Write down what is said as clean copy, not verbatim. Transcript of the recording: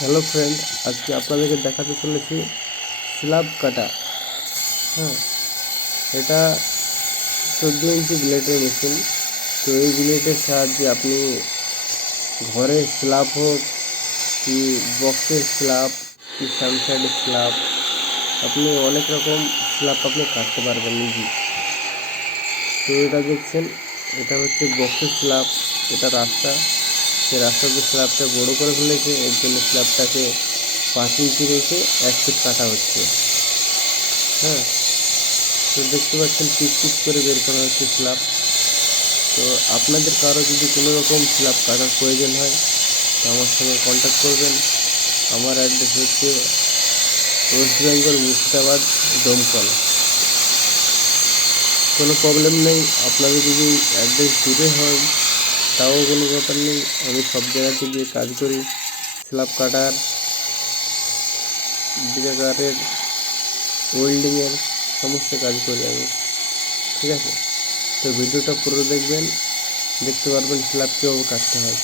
Hello friend, আজকে আপনাদেরকে দেখাতে চলেছি স্ল্যাব কাটা। হ্যাঁ, এটা 14 ইঞ্চি ব্লেডের মেশিন। তো এই ব্লেডের সাহায্যে আপনি ঘরের স্ল্যাব হোক কি বক্সের স্ল্যাব কি সানসাইডের স্ল্যাব, আপনি অনেক রকম স্ল্যাব আপনি কাটতে পারবেন নিজে। তো এটা দেখছেন, এটা হচ্ছে বক্সের স্ল্যাব। এটা রাস্তা, সে রাস্তাতে স্ল্যাবটা বড় করে ফেলেছে, এর জন্য স্ল্যাবটাকে 5 ইঞ্চি রেখে 1 ফিট কাটা হচ্ছে। হ্যাঁ, তো দেখতে পাচ্ছেন পিস পিস করে বের করা হচ্ছে স্ল্যাব। তো আপনাদের কারো যদি কোনো রকম স্ল্যাব কাটার প্রয়োজন হয় তো আমার সঙ্গে কন্ট্যাক্ট করবেন। আমার অ্যাড্রেস হচ্ছে ওয়েস্ট বেঙ্গল মুর্শিদাবাদ, দমকল। কোনো প্রবলেম নেই, আপনাদের যদি অ্যাড্রেস দূরে হয় তাও কোনো ব্যাপার নেই, আমি সব জায়গাতে গিয়ে কাজ করি। স্ল্যাব কাটার, ব্রেকারের, ওয়েল্ডিংয়ের সমস্ত কাজ করি আমি। ঠিক আছে, তো ভিডিওটা পুরো দেখবেন, দেখতে পারবেন স্ল্যাব কীভাবে কাটতে হয়।